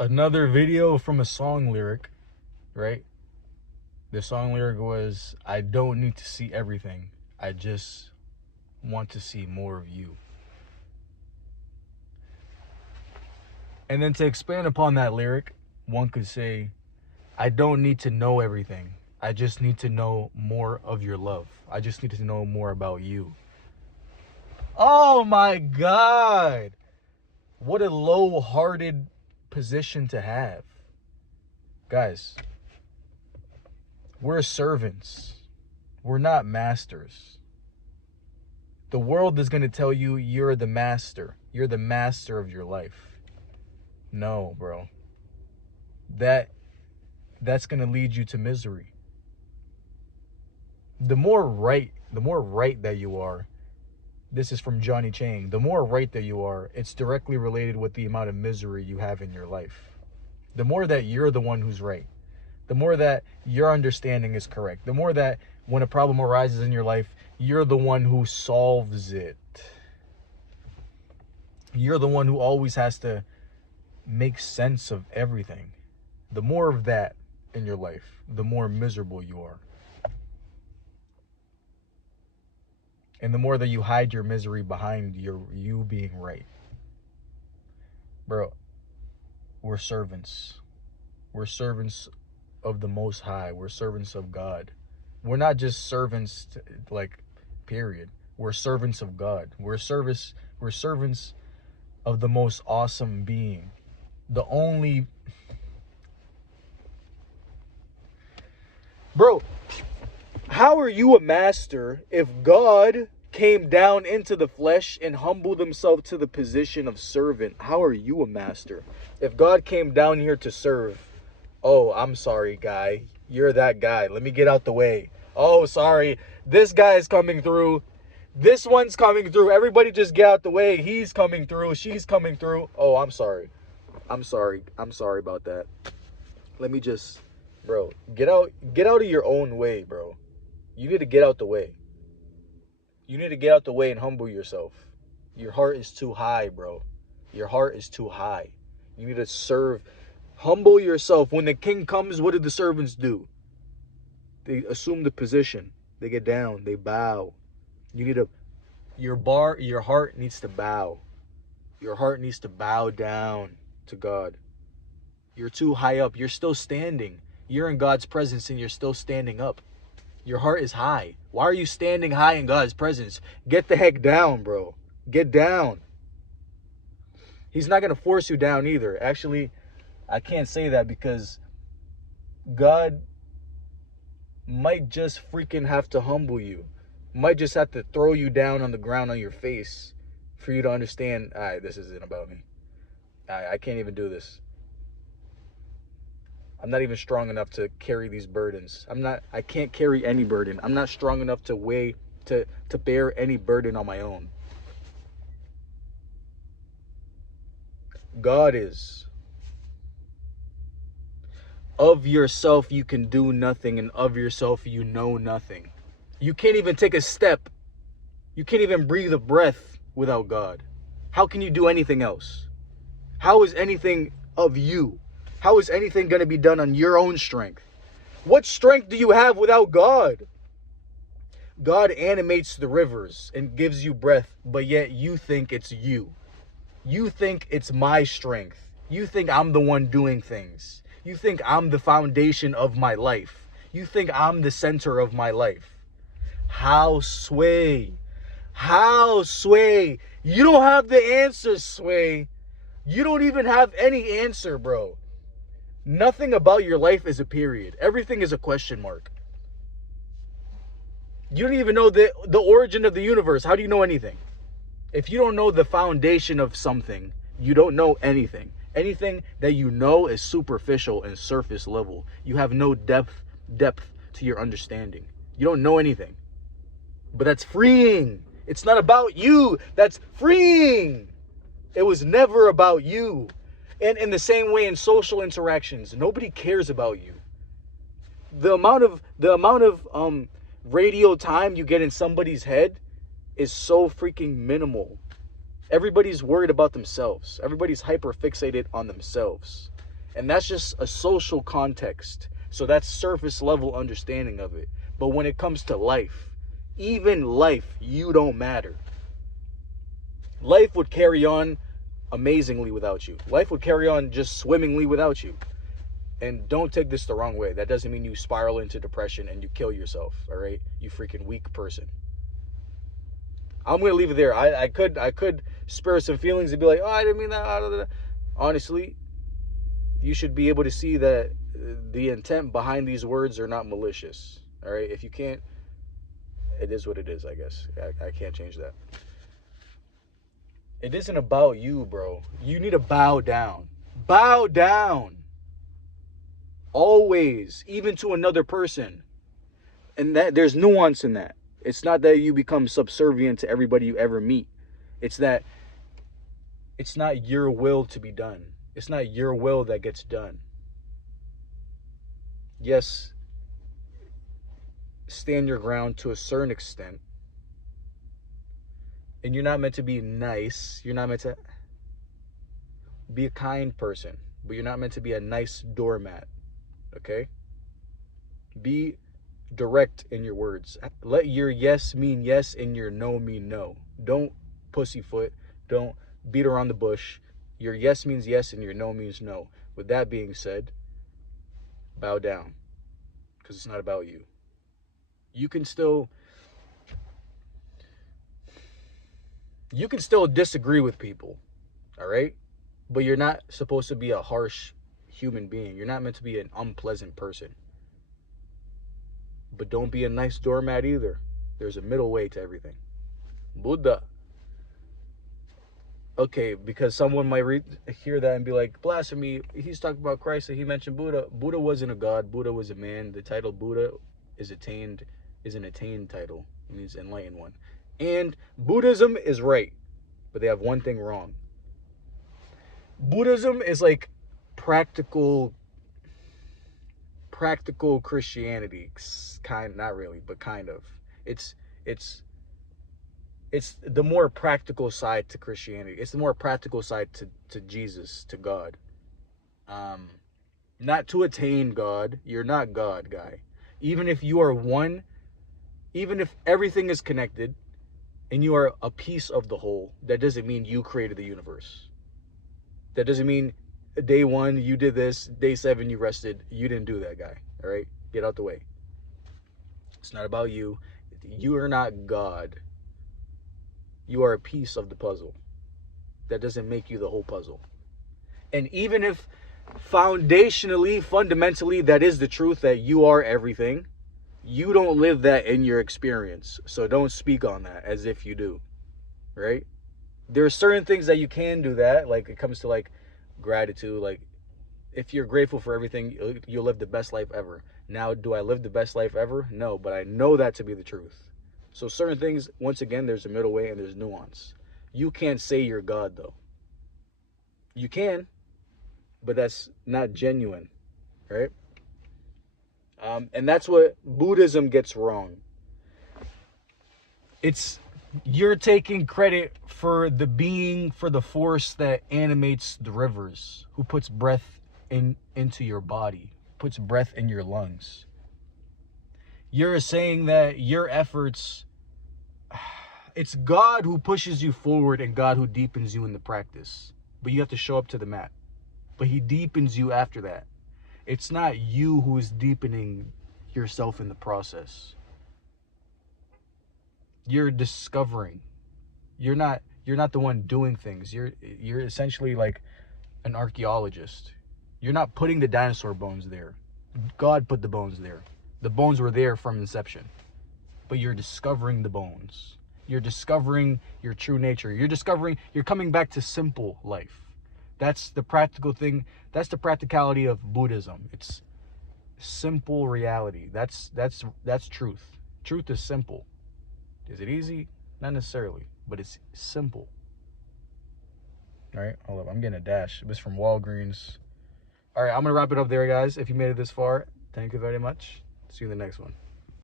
another video from a song lyric, right? The song lyric was, I don't need to see everything. I just want to see more of you. And then to expand upon that lyric, one could say, I don't need to know everything. I just need to know more of your love. I just need to know more about you. Oh my God. What a low-hearted position to have. Guys, we're servants. We're not masters. The world is going to tell you you're the master. You're the master of your life. No, bro. That's going to lead you to misery. The more right that you are, this is from Johnny Chang, the more right that you are, it's directly related with the amount of misery you have in your life. The more that you're the one who's right, the more that your understanding is correct, the more that when a problem arises in your life, you're the one who solves it. You're the one who always has to make sense of everything. The more of that in your life, the more miserable you are. And the more that you hide your misery behind you being right. Bro, we're servants. We're servants of the Most High. We're servants of God. We're not just servants, period. We're servants of God. We're servants of the most awesome being. The only... Bro, how are you a master if God came down into the flesh and humbled himself to the position of servant? How are you a master? If God came down here to serve, oh, I'm sorry, guy. You're that guy. Let me get out the way. Oh, sorry. This guy is coming through. This one's coming through. Everybody just get out the way. He's coming through. She's coming through. Oh, I'm sorry. I'm sorry. I'm sorry about that. Let me just... Bro, get out of your own way, bro. You need to get out the way. You need to get out the way and humble yourself. Your heart is too high, bro. Your heart is too high. You need to serve. Humble yourself. When the king comes, what do the servants do? They assume the position. They get down. They bow. You need to... Your heart needs to bow. Your heart needs to bow down to God. You're too high up. You're still standing. You're in God's presence and you're still standing up. Your heart is high. Why are you standing high in God's presence? Get the heck down, bro. Get down. He's not going to force you down either. Actually, I can't say that because God might just freaking have to humble you. Might just have to throw you down on the ground on your face for you to understand, all right, this isn't about me. I can't even do this. I'm not even strong enough to carry these burdens. I can't carry any burden. I'm not strong enough to bear any burden on my own. God is. Of yourself you can do nothing, and of yourself you know nothing. You can't even take a step. You can't even breathe a breath without God. How can you do anything else? How is anything of you? How is anything going to be done on your own strength? What strength do you have without God? God animates the rivers and gives you breath, but yet you think it's you. You think it's my strength. You think I'm the one doing things. You think I'm the foundation of my life. You think I'm the center of my life. How, Sway? How, Sway? You don't have the answer, Sway. You don't even have any answer, bro. Nothing about your life is a period. Everything is a question mark. You don't even know the origin of the universe. How do you know anything? If you don't know the foundation of something, you don't know anything. Anything that you know is superficial and surface level. You have no depth to your understanding. You don't know anything. But that's freeing. It's not about you. That's freeing. It was never about you. And in the same way in social interactions, nobody cares about you. The amount of radio time you get in somebody's head is so freaking minimal. Everybody's worried about themselves. Everybody's hyper fixated on themselves. And that's just a social context. So that's surface level understanding of it. But when it comes to life, even life, you don't matter. Life would carry on amazingly without you. Life would carry on just swimmingly without you. And don't take this the wrong way. That doesn't mean you spiral into depression and you kill yourself, all right? You freaking weak person. I'm going to leave it there. I could spare some feelings and be like, oh, I didn't mean that. Honestly, you should be able to see that the intent behind these words are not malicious, all right? If you can't, it is what it is, I guess. I can't change that. It isn't about you, bro. You need to bow down. Bow down. Always, even to another person. And that there's nuance in that. It's not that you become subservient to everybody you ever meet. It's that it's not your will to be done. It's not your will that gets done. Yes, stand your ground to a certain extent. And you're not meant to be nice. You're not meant to be a kind person. But you're not meant to be a nice doormat. Okay? Be direct in your words. Let your yes mean yes and your no mean no. Don't pussyfoot. Don't beat around the bush. Your yes means yes and your no means no. With that being said, bow down. Because it's not about you. You can still disagree with people. All right? But you're not supposed to be a harsh human being. You're not meant to be an unpleasant person. But don't be a nice doormat either. There's a middle way to everything. Buddha. Okay, because someone might hear that and be like, blasphemy, he's talking about Christ and he mentioned Buddha. Buddha wasn't a god. Buddha was a man. The title Buddha is an attained title. It means enlightened one. And Buddhism is right, but they have one thing wrong. Buddhism is like practical Christianity, not really, but kind of. It's the more practical side to Christianity. It's the more practical side to Jesus, to God. Not to attain God. You're not God, guy. Even if you are one, even if everything is connected and you are a piece of the whole, that doesn't mean you created the universe. That doesn't mean day 1 you did this, day 7 you rested. You didn't do that, guy. All right? Get out the way. It's not about you. You are not God. You are a piece of the puzzle. That doesn't make you the whole puzzle. And even if foundationally, fundamentally, that is the truth, that you are everything, you don't live that in your experience. So don't speak on that as if you do. Right? There are certain things that you can do that, like it comes to like gratitude. Like if you're grateful for everything, you'll live the best life ever. Now, do I live the best life ever? No, but I know that to be the truth. So certain things, once again, there's a middle way and there's nuance. You can't say you're God, though. You can, but that's not genuine, right? And that's what Buddhism gets wrong. You're taking credit for the being, for the force that animates the rivers, who puts breath into your body, puts breath in your lungs. You're saying that your efforts, it's God who pushes you forward and God who deepens you in the practice. But you have to show up to the mat. But he deepens you after that. It's not you who is deepening yourself in the process. You're discovering. You're not the one doing things. You're essentially like an archaeologist. You're not putting the dinosaur bones there. God put the bones there. The bones were there from inception. But you're discovering the bones. You're discovering your true nature. You're coming back to simple life. That's the practical thing. That's the practicality of Buddhism. It's simple reality. That's truth. Truth is simple. Is it easy? Not necessarily, but it's simple. All right, hold up. I'm getting a dash. It was from Walgreens. All right, I'm going to wrap it up there, guys. If you made it this far, thank you very much. See you in the next one.